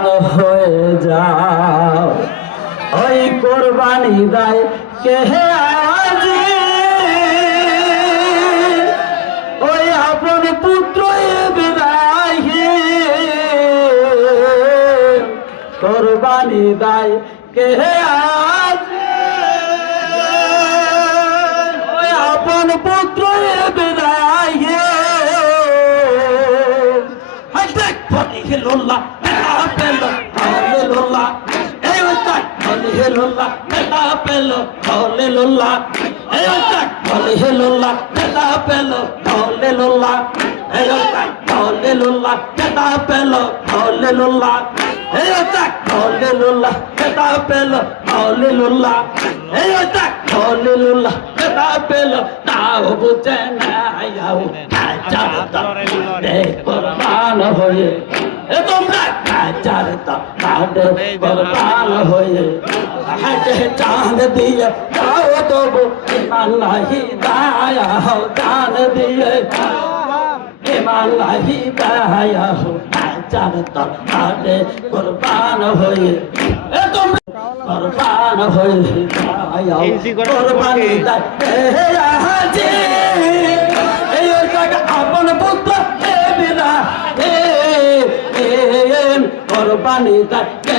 কোরবান হয়ে যাও ওই কোরবানি দেয় কে আজি ওই আপন পুত্র বিদায় কোরবানি দেয় কে আজি ওই আপন পুত্র বিদায় Lola, Pello, Holy Lola, Eotak, Holy Lola, Pello, Holy Lola, Eotak, Holy Lola, Pello, Holy Lola, Eotak, Holy Lola, Pello, Holy Lola, Eotak, Holy Lola, Pello, Holy Lola, Eotak, Holy Lola, Pello, Tao Butena, Yao, Jabata, De Corban Hoye. তোমরা কাজারতা কাঁদে কোরবান হয়ে হাতে চাঁদ দিয়ে যাও তবু ইমান নাহি দায়া হো জান দিয়ে ইমান নাহি দায়া হো কাজারতা কাঁদে কোরবান হয়ে তোমরা কোরবান হয়ে যাও কোরবানি দাতে হাজি এই জায়গা আপন পুত্র এ বিরা কোরবানি দাতে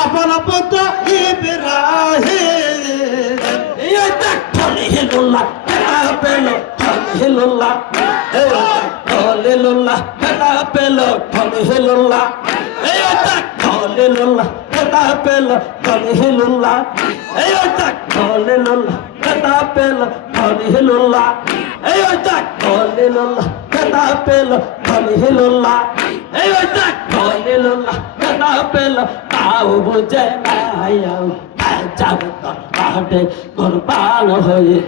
আপন পুত্র ইব্রাহিম এই দেখ হলিলুল্লাহ পেলো হলিলুল্লাহ হলিলুল্লাহ পেলো হলিলুল্লাহ এই দেখ হলিলুল্লাহ পেলো হলিলুল্লাহ এই দেখ হলিলুল্লাহ পেলো হলিলুল্লাহ এই দেখ হলিলুল্লাহ পেলো হলিলুল্লাহ এই দেখ হলিলুল্লাহ পেলো তাও বুঝে নাইও কাজারতা কাঁদে কোরবান হয়ে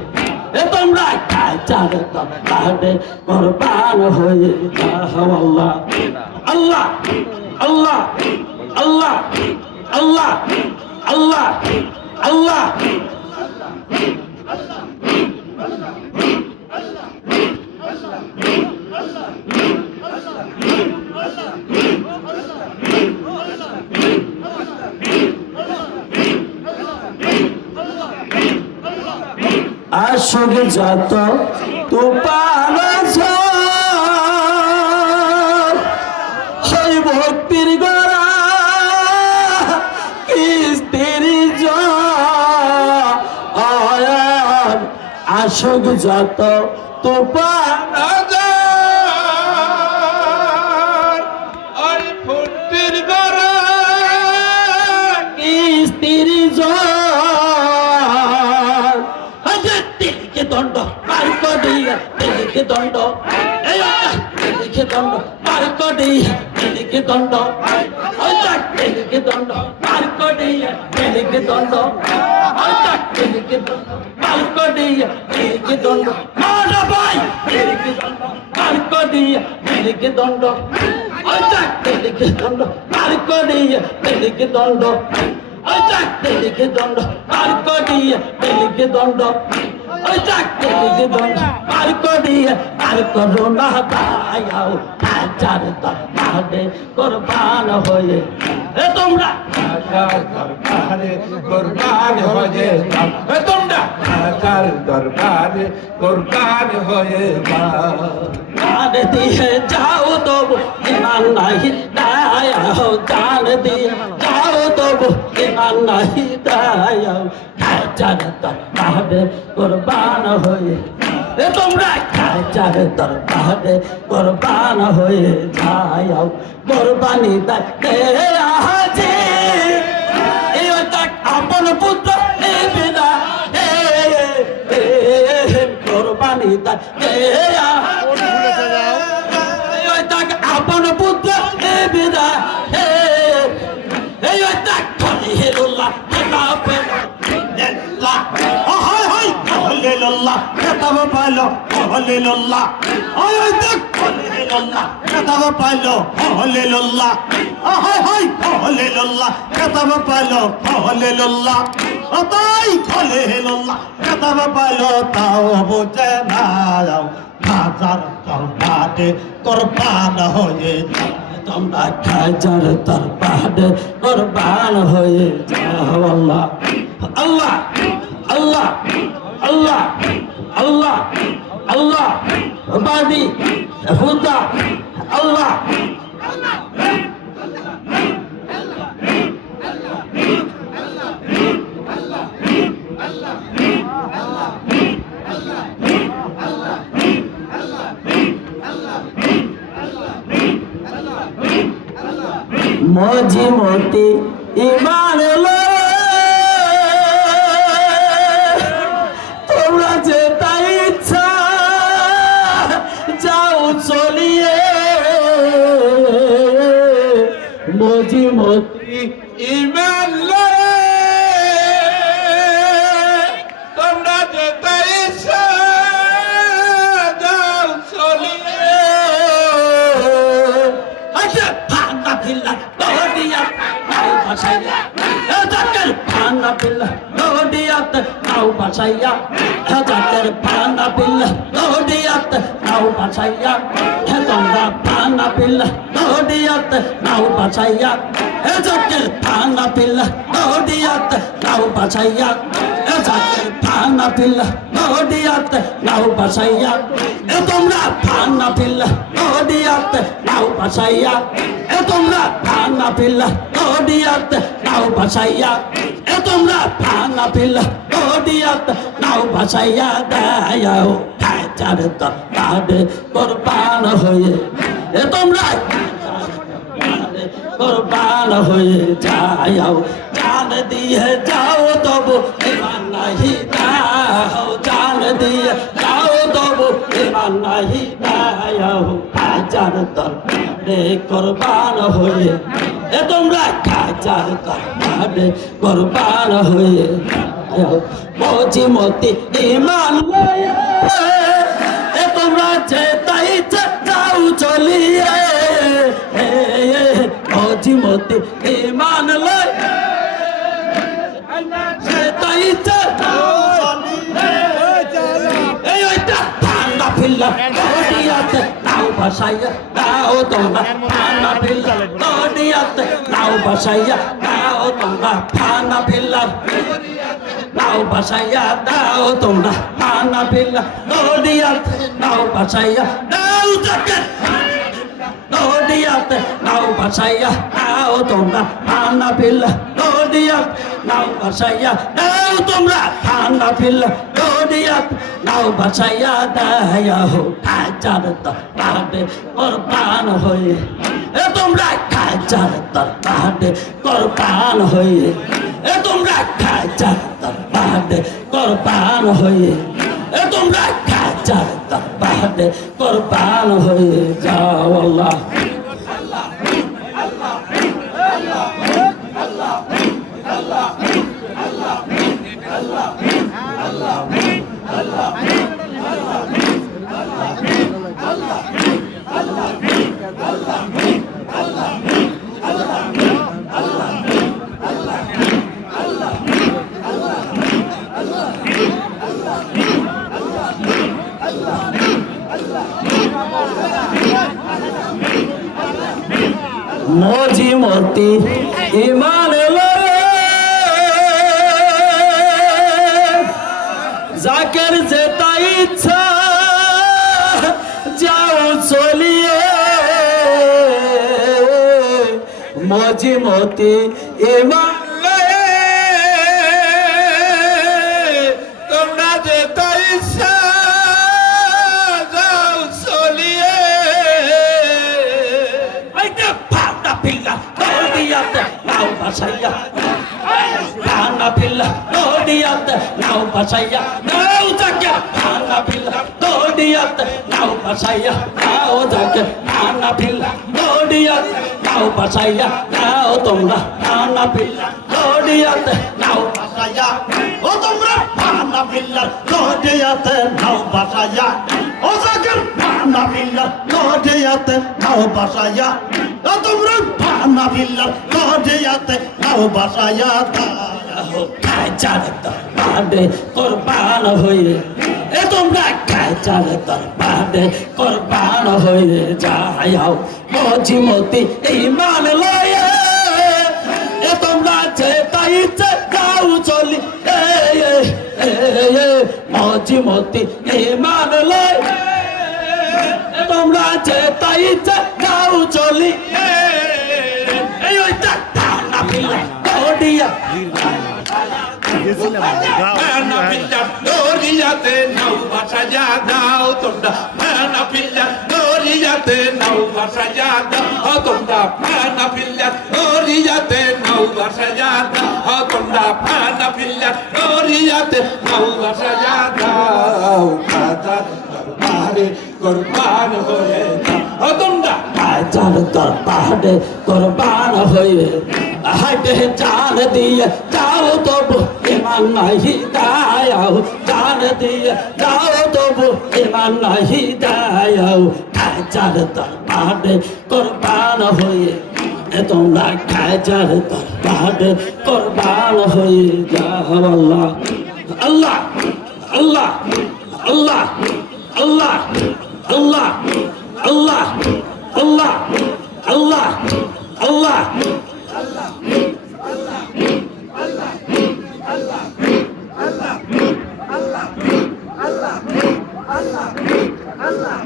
তোমরা কাজারতা কাঁদে কোরবান হয়ে যাও আল্লাহ আল্লাহ আল্লাহ আল্লাহ আল্লাহ আল্লাহ আল্লাহ আশুক যত তুফান সেই ভক্তির গড়া কিস্তির আশুক যত তুফান ভক্তির গড়া কিস্তির দণ্ড পার্ক দিয়ে দিদিকে দণ্ড দিদিকে দণ্ড পার্ক দিয়ে দিদিকে দণ্ড দিদিকে দণ্ড পার্ক দিয়ে দিদিকে দণ্ড দিদিকে দণ্ড পার্ক দিয়ে দিদিকে দণ্ড মারা ভাই দিদিকে দণ্ড পার্ক দিয়ে দিদিকে দণ্ড দিদিকে দণ্ড পার্ক দিয়ে দিদিকে দণ্ড দিদিকে দণ্ড পার্ক দিয়ে দিদিকে দণ্ড ওই চাকরি দণ্ড পার করিয়ে পার করো না দায়াও হাজার দরবারে কোরবান হয়ে তোমরা দরবারে কোরবান হয়ে তোমরা হাজার দরবারে কোরবান হয়ে জান দিয়ে যাও তবু ইমান নাহি দায়াও জান দিয়ে যাও তবু ইমান নাহি দায়াও হাজার দরবারে কোরবান হয়ে তোমরা হাজার দরবারে কোরবান হয়ে যাও কোরবানি দাতে আজে এই তাক আপন পুত্র বিদা কোরবানি দাতে এই তাক আপন পুত্র বিদা এই তাক হলিলুল্লাহ হলিলুল্লাহ খেতাব পাইলো হলিলুল্লাহ ওই দেখ হলিলুল্লাহ খেতাব পাইলো হলিলুল্লাহ হলিলুল্লাহ খেতাব পাইলো হলিলুল্লাহ তাই হলিলুল্লাহ খেতাব পাইলো তাও বুঝে না খাজার দরবারে কুরবান হয়ে যাও তোমরা খাজার দরবারে কুরবান হয়ে যাও আল্লাহ আল্লাহ আল্লাহ আল্লাহ আল্লাহ আল্লাহ বাদি হুদা আল্লাহ মজি মতি ইমান এলো তোমরা যে তাই ইচ্ছা যাও চলিয়ে মজি মতি ইমান তোমরা যে তাই ইচ্ছা যাও চলিয়ে আচ্ছা ভাঙা ফিল্লা দৌড়িয়া নাও বাসাইয়া জাকের ভাঙা ফিল্লা দৌড়িয়াত নাও বাসাইয়া জাকের ভাঙা ফিল্লা দৌড়িয়াত নাও বাসাইয়া তোমরা ভাঙা ফিল্লা দৌড়িয়াত নাও বাসাইয়া জাকের ভাঙা ফিল্লা দৌড়িয়াত নাও বাসাইয়া জাকের ভাঙা ফিল্লা দৌড়িয়াত নাও বাসাইয়া তোমরা ভাঙা ফিল্লা দৌড়িয়াত নাও বাসাইয়া তোমরা ভাঙা ফিল্লা দৌড়িয়াত নাও বাসাইয়া তোমরা ভাঙা ফিল্লা দৌড়িয়াত নাও বাসাইয়া দাও খাজার দরবারে কুরবান হয়ে তোমরা কুরবান হয়ে যাও জান দিয়ে যাও তবু ইমান নাহি দাও জান দিয়ে যাও তবু ইমান নাহি দাও খাজার দরবারে কুরবান হয়ে তোমরা খাজার দরবারে কুরবান হয়ে মজি মতি ইমান লয়ে তোমরা যে তাই যাও চলিয়ে মজি মতি ইমান লয়ে যে তাই এই ওইটা ভাঙা ফিল্লা দৌড়িয়াতে নাও বাসাইয়া দাও তোমরা ভাঙা ফিল্লা দৌড়িয়াতে নাও বাসাইয়া দাও তোমরা ভাঙা ফিল্লা নাও বাসাইয়া দাও তোমরা ভাঙা ফিল্লা দৌড়িয়াতে নাও বাসাইয়া দাও জাকের দৌড়িয়াতে নাও বাসাইয়া দাও তোমরা ভাঙা ফিল্লা দৌড়িয়াত নাও বাসাইয়া দাও তোমরা ভাঙা ফিল্লা দৌড়িয়াত নাও বাসাইয়া দাও খাজার দরবারে কুরবান হয়ে তোমরা খাজার দরবারে কুরবান হয়ে তোমরা খাজার দরবারে কুরবান হয়ে তোমরা খাজার দরবারে কুরবান হয়ে যাও আল্লাহ মজি মতি ইমান জাকের যে তাই ইচ্ছা যাও চলিয়ে মজি মতি ইমান তোমরা যে তাই ইচ্ছা যাও চলিয়ে ফিল্লা দৌড়িয়াতে নাও বাসাইয়া ভাঙা ফিল্লা দৌড়িয়াতে নাও বাসাইয়া দাও জাকের ভাঙা ফিল্লা দৌড়িয়াতে নাও বাসাইয়া দাও জাকের ভাঙা ফিল্লা দৌড়িয়াতে নাও বাসাইয়া দাও তোমরা ভাঙা ফিল্লা দৌড়িয়াতে নাও বাসাইয়া ও তোমরা ভাঙা ফিল্লা দৌড়িয়াতে নাও বাসাইয়া ও জাকের ভাঙা ফিল্লা দৌড়িয়াতে নাও বাসাইয়া তোমরা ভাঙা ফিল্লা দৌড়িয়াতে নাও বাসাইয়া দাও খাজার দরবারে কুরবান হয়ে এ তোমরা খাইচার দরবারে কোরবান হয়ে যাও মজিমতি ইমান লয়ে এ তোমরা যে তাইতে যাও চলি মজিমতি ইমান লয়ে তোমরা যে তাইতে যাও চলি এই ওই টাকা না পিলা Odia Mana pilla Doriate nau vasaya dao tonda Mana pilla Doriate nau vasaya dao tonda Mana pilla Doriate nau vasaya dao tonda Mana pilla Doriate nau vasaya dao Kada Darbare Kurban hoye dao tonda খাইচার দরবারে কোরবান হয়ে হাটে জান দিয়ে যাও তবু ইমান নাহি দাও জান দিয়ে যাও তবু ইমান নাহি দাও খাইচার দরবারে কোরবান হয়ে এ তোমরা খাইচার দরবারে কোরবান হয়ে যাও আল্লাহ আল্লাহ আল্লাহ আল্লাহ আল্লাহ আল্লাহ আল্লাহ আল্লাহ আল্লাহ আল্লাহ Allah